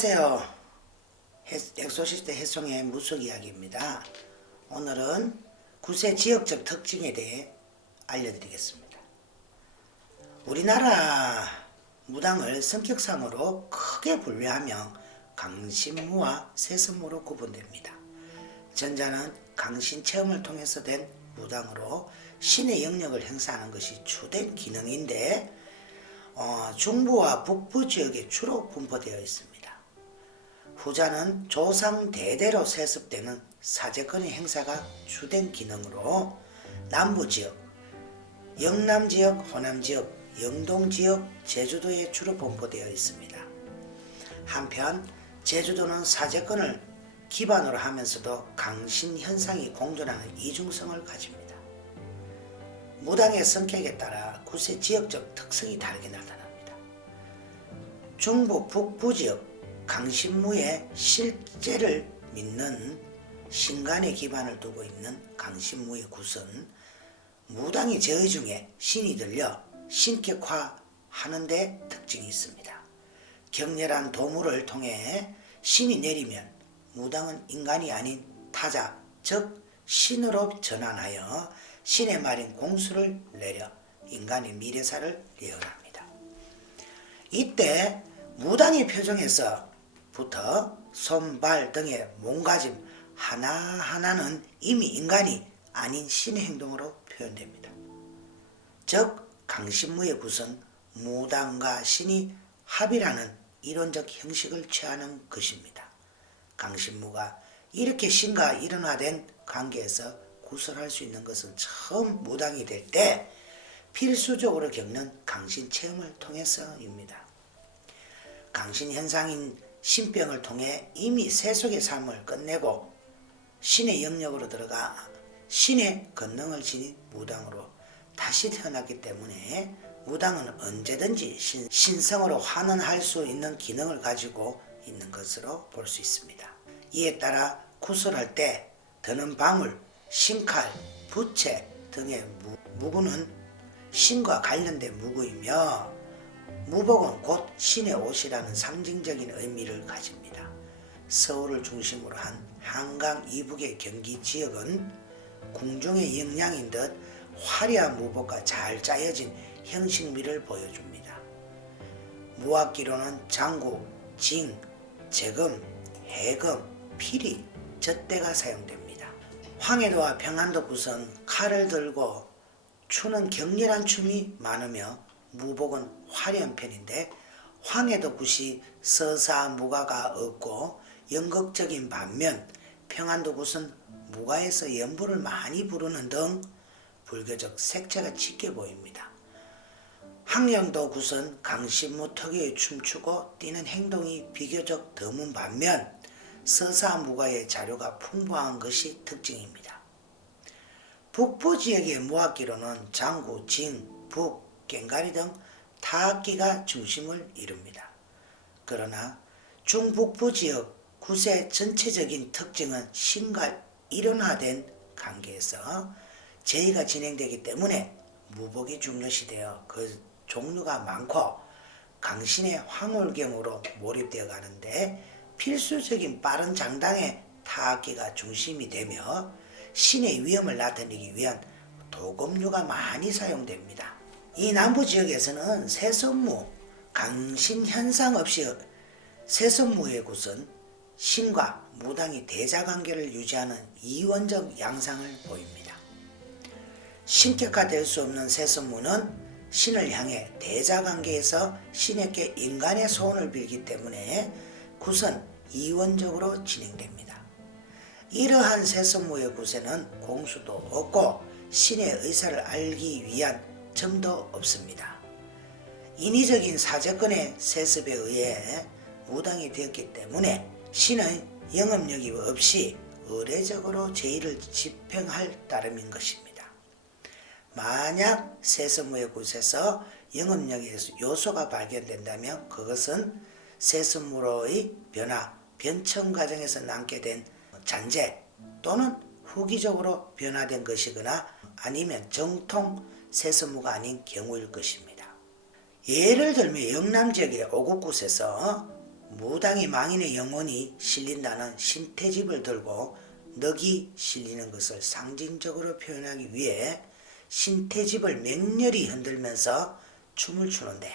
안녕하세요. 엑소시스트 해송의 무속 이야기입니다. 오늘은 구세 지역적 특징에 대해 알려드리겠습니다. 우리나라 무당을 성격상으로 크게 분류하면 강신무와 세습무로 구분됩니다. 전자는 강신 체험을 통해서 된 무당으로 신의 영역을 행사하는 것이 주된 기능인데 중부와 북부 지역에 주로 분포되어 있습니다. 후자는 조상 대대로 세습되는 사제권의 행사가 주된 기능으로 남부 지역, 영남 지역, 호남 지역, 영동 지역, 제주도에 주로 분포되어 있습니다. 한편 제주도는 사제권을 기반으로 하면서도 강신 현상이 공존하는 이중성을 가집니다. 무당의 성격에 따라 구세 지역적 특성이 다르게 나타납니다. 중부 북부 지역 강신무의 실제를 믿는 신간의 기반을 두고 있는 강신무의 굿은 무당의 제의 중에 신이 들려 신격화하는 데 특징이 있습니다. 격렬한 도물을 통해 신이 내리면 무당은 인간이 아닌 타자, 즉 신으로 전환하여 신의 말인 공수를 내려 인간의 미래사를 예언합니다. 이때 무당의 표정에서부터 손, 발 등의 몸가짐 하나하나는 이미 인간이 아닌 신의 행동으로 표현됩니다. 즉 강신무의 굿은 무당과 신이 합이라는 이론적 형식을 취하는 것입니다. 강신무가 이렇게 신과 일원화된 관계에서 구설할 수 있는 것은 처음 무당이 될 때 필수적으로 겪는 강신 체험을 통해서입니다. 강신 현상인 신병을 통해 이미 세속의 삶을 끝내고 신의 영역으로 들어가 신의 권능을 지닌 무당으로 다시 태어났기 때문에 무당은 언제든지 신성으로 환원할 수 있는 기능을 가지고 있는 것으로 볼 수 있습니다. 이에 따라 구설할 때 드는 방울, 신칼, 부채 등의 무구는 신과 관련된 무구이며 무복은 곧 신의 옷이라는 상징적인 의미를 가집니다. 서울을 중심으로 한 한강 이북의 경기 지역은 궁중의 영양인 듯 화려한 무복과 잘 짜여진 형식미를 보여줍니다. 무악기로는 장구, 징, 재금, 해금, 피리, 젖대가 사용됩니다. 황해도와 평안도 굿은 칼을 들고 추는 격렬한 춤이 많으며 무복은 화려한 편인데 황해도 굿이 서사 무가가 없고 연극적인 반면 평안도 굿은 무가에서 연부를 많이 부르는 등 불교적 색채가 짙게 보입니다. 항령도 굿은 강신무 특유의 춤추고 뛰는 행동이 비교적 드문 반면 서사무가의 자료가 풍부한 것이 특징입니다. 북부 지역의 무악기로는 장구, 징, 북, 꽹가리 등 타악기가 중심을 이룹니다. 그러나 중북부 지역 굿의 전체적인 특징은 신과 일원화된 관계에서 제의가 진행되기 때문에 무복이 중요시되어 그 종류가 많고 강신의 황홀경으로 몰입되어 가는데 필수적인 빠른 장당의 타악기가 중심이 되며 신의 위엄을 나타내기 위한 도금류가 많이 사용됩니다. 이 남부지역에서는 세습무, 강신 현상 없이 세습무의 굿은 신과 무당이 대자관계를 유지하는 이원적 양상을 보입니다. 신격화될 수 없는 세습무는 신을 향해 대자관계에서 신에게 인간의 소원을 빌기 때문에 굿은 이원적으로 진행됩니다. 이러한 세습무의 굿에는 공수도 없고 신의 의사를 알기 위한 점도 없습니다. 인위적인 사제권의 세습에 의해 무당이 되었기 때문에 신의 영업력이 없이 의례적으로 제의를 집행할 따름인 것입니다. 만약 세습무의 굿에서 영업력의 요소가 발견된다면 그것은 세습무로의 변화, 변청 과정에서 남게 된 잔재 또는 후기적으로 변화된 것이거나 아니면 정통 세습무가 아닌 경우일 것입니다. 예를 들면 영남 지역의 오곡굿에서 무당이 망인의 영혼이 실린다는 신태집을 들고 넋이 실리는 것을 상징적으로 표현하기 위해 신태집을 맹렬히 흔들면서 춤을 추는데,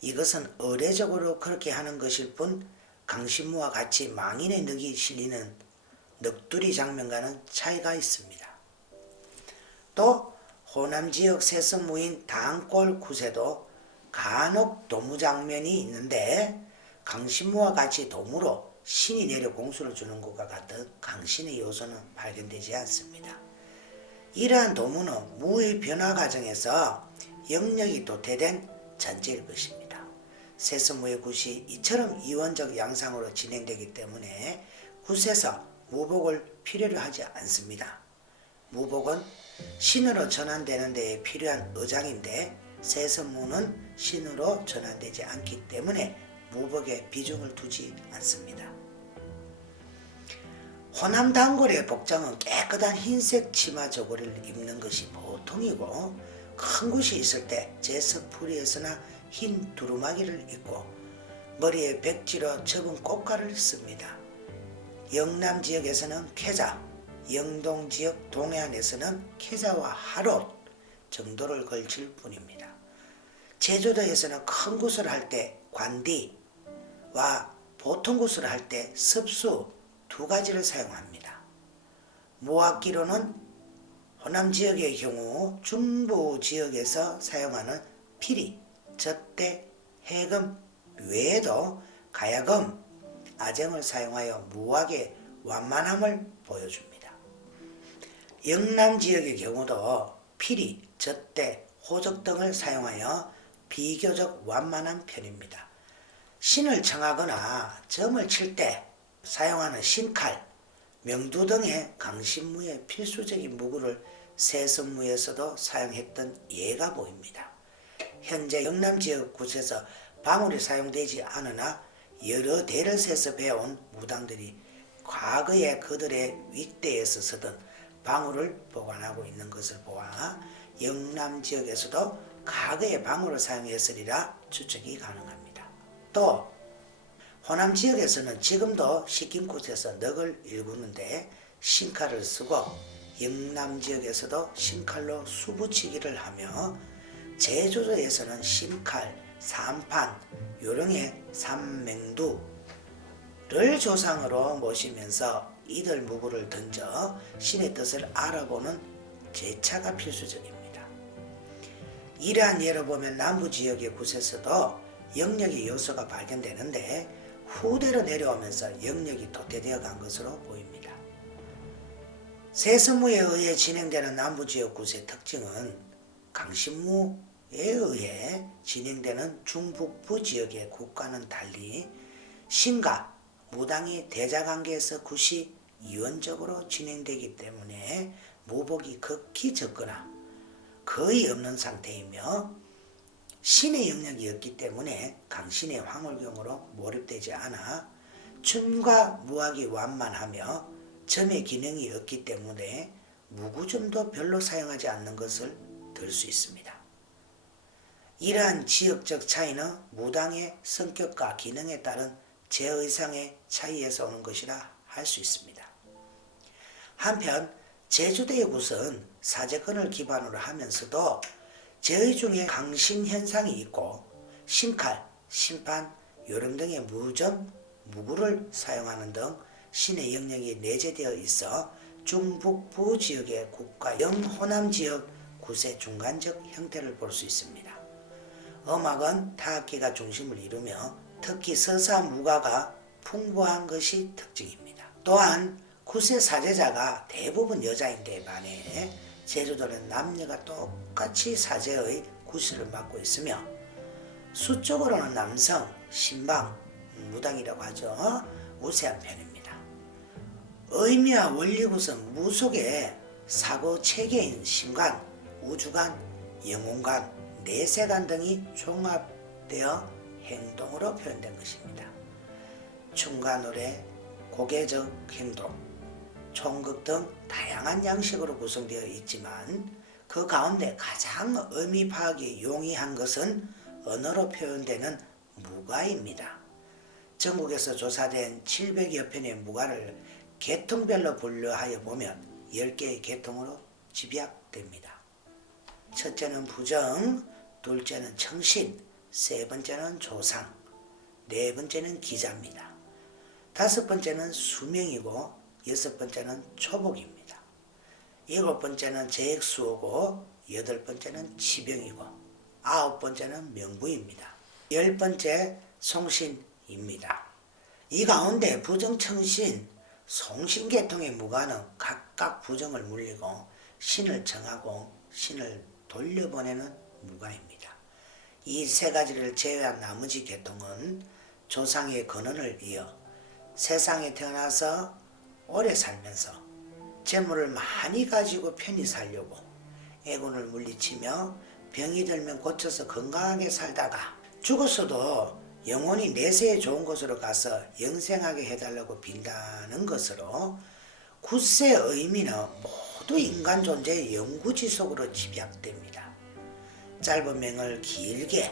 이것은 의례적으로 그렇게 하는 것일 뿐 강신무와 같이 망인의 넋이 실리는 넋두리 장면과는 차이가 있습니다. 또 호남지역 세습무인 당골 구세도 간혹 도무 장면이 있는데, 강신무와 같이 도무로 신이 내려 공수를 주는 것과 같은 강신의 요소는 발견되지 않습니다. 이러한 도무는 무의 변화 과정에서 영역이 도태된 잔재일 것입니다. 세습무의 굿이 이처럼 이원적 양상으로 진행되기 때문에 굿에서 무복을 필요로 하지 않습니다. 무복은 신으로 전환되는 데에 필요한 의장인데, 세습무는 신으로 전환되지 않기 때문에 무복에 비중을 두지 않습니다. 호남 단골의 복장은 깨끗한 흰색 치마 저고리를 입는 것이 보통이고, 큰 굿이 있을 때 제석풀이에서나 흰 두루마기를 입고 머리에 백지로 접은 꽃가를 씁니다. 영남 지역에서는 쾌자, 영동 지역 동해안에서는 쾌자와 하롯 정도를 걸칠 뿐입니다. 제주도에서는 큰 굿을 할 때 관디와 보통 굿을 할 때 습수 두 가지를 사용합니다. 모악기로는 호남 지역의 경우 중부 지역에서 사용하는 피리, 젖대, 해금 외에도 가야금, 아정을 사용하여 무악의 완만함을 보여줍니다. 영남 지역의 경우도 피리, 젖대, 호적 등을 사용하여 비교적 완만한 편입니다. 신을 청하거나 점을 칠 때 사용하는 신칼, 명두 등의 강신무의 필수적인 무구를 세습무에서도 사용했던 예가 보입니다. 현재 영남 지역 굿에서 방울이 사용되지 않으나 여러 대를 세습해온 무당들이 과거에 그들의 윗대에서 쓰던 방울을 보관하고 있는 것을 보아 영남 지역에서도 과거에 방울을 사용했으리라 추측이 가능합니다. 또 호남 지역에서는 지금도 식김굿에서 넋을 일구는데 신칼을 쓰고, 영남 지역에서도 신칼로 수붙이기를 하며, 제주도에서는 신칼, 삼판, 요령의 삼맹두를 조상으로 모시면서 이들 무구를 던져 신의 뜻을 알아보는 제차가 필수적입니다. 이러한 예를 보면 남부 지역의 굿에서도 영역의 요소가 발견되는데, 후대로 내려오면서 영역이 도태되어 간 것으로 보입니다. 세습무에 의해 진행되는 남부지역 굿의 특징은 강신무에 의해 진행되는 중북부 지역의 굿과는 달리 신과 무당의 대자관계에서 굿이 이원적으로 진행되기 때문에 무복이 극히 적거나 거의 없는 상태이며, 신의 영역이 없기 때문에 강신의 황홀경으로 몰입되지 않아 춤과 무악이 완만하며, 점의 기능이 없기 때문에 무구점도 별로 사용하지 않는 것을 들 수 있습니다. 이러한 지역적 차이는 무당의 성격과 기능에 따른 제의상의 차이에서 오는 것이라 할 수 있습니다. 한편 제주도의 굿은 사제권을 기반으로 하면서도 제의 중에 강신 현상이 있고, 신칼, 심판, 요령 등의 무점, 무구를 사용하는 등 신의 영역이 내재되어 있어 중북부 지역의 굿과 영호남 지역 굿의 중간적 형태를 볼 수 있습니다. 음악은 타악기가 중심을 이루며 특히 서사 무가가 풍부한 것이 특징입니다. 또한 굿의 사제자가 대부분 여자인데 반해 제주도는 남녀가 똑같이 사제의 굿을 맡고 있으며, 수적으로는 남성, 신방, 무당이라고 하죠. 우세한 편입니다. 의미와 원리굿은 무속의 사고 체계인 신관, 우주관, 영혼관, 내세관 등이 종합되어 행동으로 표현된 것입니다. 춤과 노래, 고개적 행동, 총극 등 다양한 양식으로 구성되어 있지만, 그 가운데 가장 의미 파악이 용이한 것은 언어로 표현되는 무가입니다. 전국에서 조사된 700여 편의 무가를 계통별로 분류하여 보면 10개의 계통으로 집약됩니다. 첫째는 부정, 둘째는 청신, 세 번째는 조상, 네 번째는 기자입니다. 다섯 번째는 수명이고 여섯 번째는 초복입니다. 일곱 번째는 제액수호고 여덟 번째는 치병이고 아홉 번째는 명부입니다. 열 번째 송신입니다. 이 가운데 부정, 청신, 송신계통의 무가는 각각 부정을 물리고 신을 정하고 신을 돌려보내는 무가입니다. 이 세 가지를 제외한 나머지 계통은 조상의 근원을 이어 세상에 태어나서 오래 살면서 재물을 많이 가지고 편히 살려고 애군을 물리치며 병이 들면 고쳐서 건강하게 살다가 죽었어도 영혼이 내세에 좋은 곳으로 가서 영생하게 해달라고 빈다는 것으로 굿세의 의미는 모두 인간 존재의 영구지속으로 집약됩니다. 짧은 명을 길게,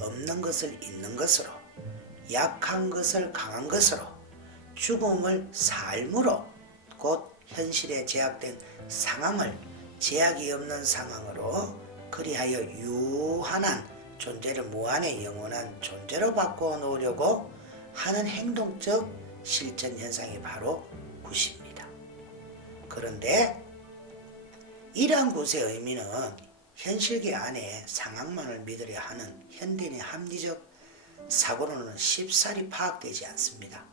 없는 것을 있는 것으로, 약한 것을 강한 것으로, 죽음을 삶으로, 곧 현실에 제약된 상황을 제약이 없는 상황으로 그리하여 유한한 존재를 무한의 영원한 존재로 바꿔놓으려고 하는 행동적 실전 현상이 바로 굿입니다. 그런데 이러한 굿의 의미는 현실계 안에 상황만을 믿으려 하는 현대인의 합리적 사고로는 쉽사리 파악되지 않습니다.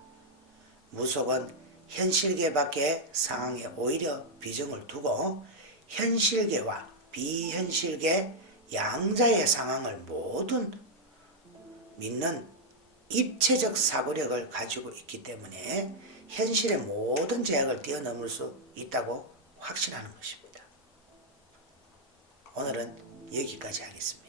무속은 현실계 밖의 상황에 오히려 비중을 두고 현실계와 비현실계 양자의 상황을 모두 믿는 입체적 사고력을 가지고 있기 때문에 현실의 모든 제약을 뛰어넘을 수 있다고 확신하는 것입니다. 오늘은 여기까지 하겠습니다.